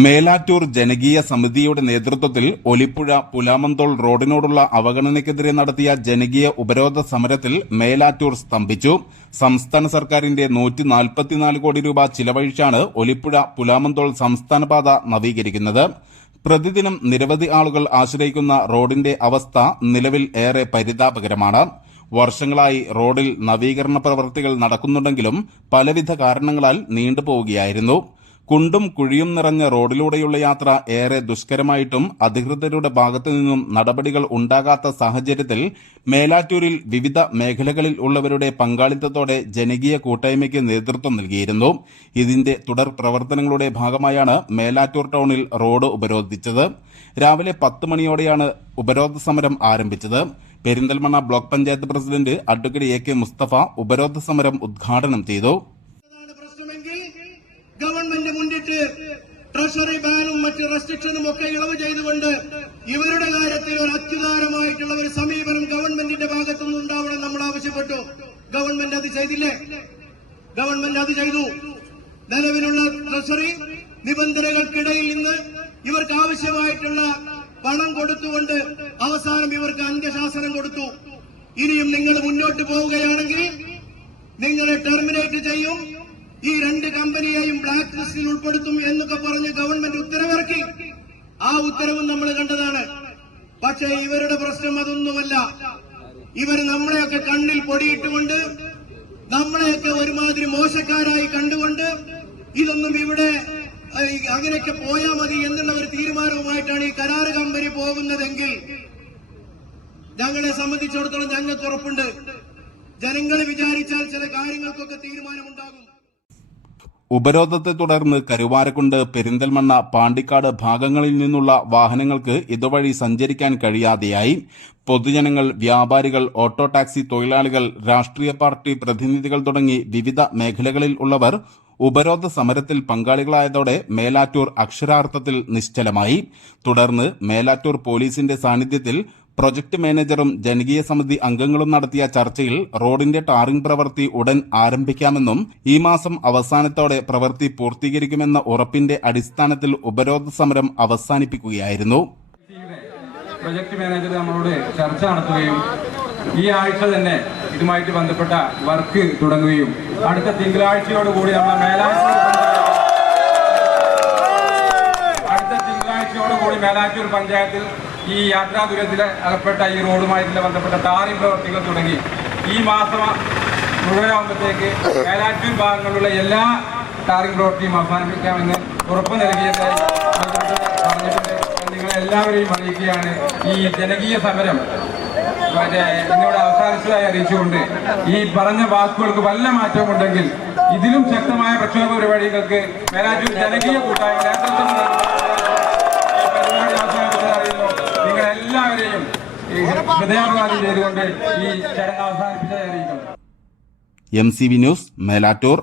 മേലാറ്റൂർ ജനകീയ സമിതിയുടെ നേതൃത്വത്തിൽ ഒലിപ്പുഴ പുലാമന്തോൾ റോഡിനോടുള്ള അവഗണനയ്ക്കെതിരെ നടത്തിയ ജനകീയ ഉപരോധ സമരത്തിൽ മേലാറ്റൂർ സ്തംഭിച്ചു. സംസ്ഥാന സർക്കാരിന്റെ നൂറ്റി നാൽപ്പത്തിനാല് കോടി രൂപ ചിലവഴിച്ചാണ് ഒലിപ്പുഴ പുലാമന്തോൾ സംസ്ഥാനപാത നവീകരിക്കുന്നത്. പ്രതിദിനം നിരവധി ആളുകൾ ആശ്രയിക്കുന്ന റോഡിന്റെ അവസ്ഥ നിലവിൽ ഏറെ പരിതാപകരമാണ്. വർഷങ്ങളായി റോഡിൽ നവീകരണ പ്രവൃത്തികൾ നടക്കുന്നുണ്ടെങ്കിലും പലവിധ കാരണങ്ങളാൽ നീണ്ടുപോവുകയായിരുന്നു. കുണ്ടും കുഴിയും നിറഞ്ഞ റോഡിലൂടെയുള്ള യാത്ര ഏറെ ദുഷ്കരമായിട്ടും അധികൃതരുടെ ഭാഗത്തു നിന്നും നടപടികൾ ഉണ്ടാകാത്ത സാഹചര്യത്തിൽ മേലാറ്റൂരിൽ വിവിധ മേഖലകളിൽ ഉള്ളവരുടെ പങ്കാളിത്തത്തോടെ ജനകീയ കൂട്ടായ്മയ്ക്ക് നേതൃത്വം നൽകിയിരുന്നു. ഇതിന്റെ തുടർ പ്രവർത്തനങ്ങളുടെ ഭാഗമായാണ് മേലാറ്റൂർ ടൗണിൽ റോഡ് ഉപരോധിച്ചത്. രാവിലെ പത്ത് മണിയോടെയാണ് ഉപരോധ സമരം ആരംഭിച്ചത്. Perinthalmanna block panchayat president advocate A K Musthafa ഉപരോധ സമരം ഉദ്ഘാടനം ചെയ്തു ഇതാണ് പ്രശ്നമെങ്കിൽ ഗവൺമെന്റ് മുന്നിട്ട് ട്രഷറി ബാനും മറ്റ് റെസ്ട്രിക്ഷനും ഒക്കെ ഇളവ് ചെയ്തുകൊണ്ട് ഇവരുടെ കാര്യത്തിൽ ഒരു അത്യുദാരമായിട്ടുള്ള ഒരു സമീപനം ഗവൺമെന്റിന്റെ ഭാഗത്തുനിന്ന് ഉണ്ടാവണം നമ്മൾ ആവശ്യപ്പെട്ടു. ഗവൺമെന്റ് അത് ചെയ്തില്ലേ? ഗവൺമെന്റ് അത് ചെയ്തു. നിലവിലുള്ള ട്രഷറി നിബന്ധനകൾക്കിടയിൽ നിന്ന് ഇവർക്ക് ആവശ്യമായിട്ടുള്ള പണം കൊടുത്തുകൊണ്ട് അവസാനം ഇവർക്ക് അന്ത്യശാസനം കൊടുത്തു. ഇനിയും നിങ്ങൾ മുന്നോട്ട് പോവുകയാണെങ്കിൽ നിങ്ങളെ ടെർമിനേറ്റ് ചെയ്യും. ഈ രണ്ട് കമ്പനിയെയും ബ്ലാക്ക് ലിസ്റ്റിൽ ഉൾപ്പെടുത്തും എന്നൊക്കെ ആ ഉത്തരവും നമ്മൾ കണ്ടതാണ്. പക്ഷേ ഇവരുടെ പ്രശ്നം അതൊന്നുമല്ല. ഇവർ നമ്മളെയൊക്കെ കണ്ണിൽ പൊടിയിട്ടുകൊണ്ട് നമ്മളെയൊക്കെ ഒരുമാതിരി മോശക്കാരായി കണ്ടുകൊണ്ട് ഇതൊന്നും ഇവിടെ അങ്ങനെയൊക്കെ പോയാൽ മതി എന്നുള്ള ഒരു തീരുമാനവുമായിട്ടാണ് ഈ കരാറ് കമ്പനി പോകുന്നതെങ്കിൽ ഞങ്ങളെ സംബന്ധിച്ചിടത്തോളം ഞങ്ങൾക്ക് ഉറപ്പുണ്ട്. ജനങ്ങൾ വിചാരിച്ചാൽ ചില കാര്യങ്ങൾക്കൊക്കെ തീരുമാനമുണ്ടാകും. ഉപരോധത്തെ തുടർന്ന് കരുവാരക്കുണ്ട് പെരിന്തൽമണ്ണ പാണ്ടിക്കാട് ഭാഗങ്ങളിൽ നിന്നുള്ള വാഹനങ്ങൾക്ക് ഇതുവഴി സഞ്ചരിക്കാൻ കഴിയാതെയായി. പൊതുജനങ്ങൾ വ്യാപാരികൾ ഓട്ടോ ടാക്സി തൊഴിലാളികൾ രാഷ്ട്രീയ പാർട്ടി പ്രതിനിധികൾ തുടങ്ങി വിവിധ മേഖലകളിൽ ഉള്ളവർ ഉപരോധ സമരത്തിൽ പങ്കാളികളായതോടെ മേലാറ്റൂർ അക്ഷരാർത്ഥത്തിൽ നിശ്ചലമായി. തുടർന്ന് മേലാറ്റൂർ പോലീസിന്റെ സാന്നിധ്യത്തിൽ പ്രൊജക്ട് മാനേജറും ജനകീയ സമിതി അംഗങ്ങളും നടത്തിയ ചർച്ചയിൽ റോഡിന്റെ ടാറിംഗ് പ്രവൃത്തി ഉടൻ ആരംഭിക്കാമെന്നും ഈ മാസം അവസാനത്തോടെ പ്രവൃത്തി പൂർത്തീകരിക്കുമെന്ന ഉറപ്പിന്റെ അടിസ്ഥാനത്തിൽ ഉപരോധ സമരം അവസാനിപ്പിക്കുകയായിരുന്നു. പ്രൊജക്ട് മാനേജർ നമ്മളോട് ചർച്ച നടത്തുകയും ഈ ആഴ്ച തന്നെ ഇതുമായിട്ട് ബന്ധപ്പെട്ട വർക്ക് തുടങ്ങുകയും അടുത്ത തിങ്കളാഴ്ചയോട് കൂടി നമ്മളെ മേലാറ്റൂർ അടുത്ത തിങ്കളാഴ്ചയോടുകൂടി മേലാറ്റൂർ പഞ്ചായത്തിൽ ഈ യാത്രാ ദുരത്തിൽ അകപ്പെട്ട ഈ റോഡുമായിട്ടുള്ള ബന്ധപ്പെട്ട ടാറിംഗ് പ്രവർത്തികൾ തുടങ്ങി ഈ മാസം മുഴുവനാകുമ്പോഴത്തേക്ക് മേലാറ്റൂർ ഭാഗങ്ങളിലുള്ള എല്ലാ ടാറിംഗ് പ്രവൃത്തിയും അവസാനിപ്പിക്കാമെന്ന് ഉറപ്പ് നൽകിയതായി പറഞ്ഞിട്ടുണ്ട് നിങ്ങളെ എല്ലാവരെയും അറിയിക്കുകയാണ് ഈ ജനകീയ സമരം ഇന്നിവിടെ അവസാനിച്ചതായി അറിയിച്ചുകൊണ്ട് ഈ പറഞ്ഞ വാക്കുകൾക്ക് വല്ല മാറ്റവും ഉണ്ടെങ്കിൽ ഇതിലും ശക്തമായ പ്രക്ഷോഭ പരിപാടികൾക്ക് മേലാറ്റൂർ ജനകീയ കൂട്ടായ്മ. എല്ലാവരെയും ഈ ഹൃദയാഭിവാദം ചെയ്തുകൊണ്ട് ഈ ചടങ്ങ് അവസാനിപ്പിച്ചതായി അറിയിക്കുന്നു M C V news Melattur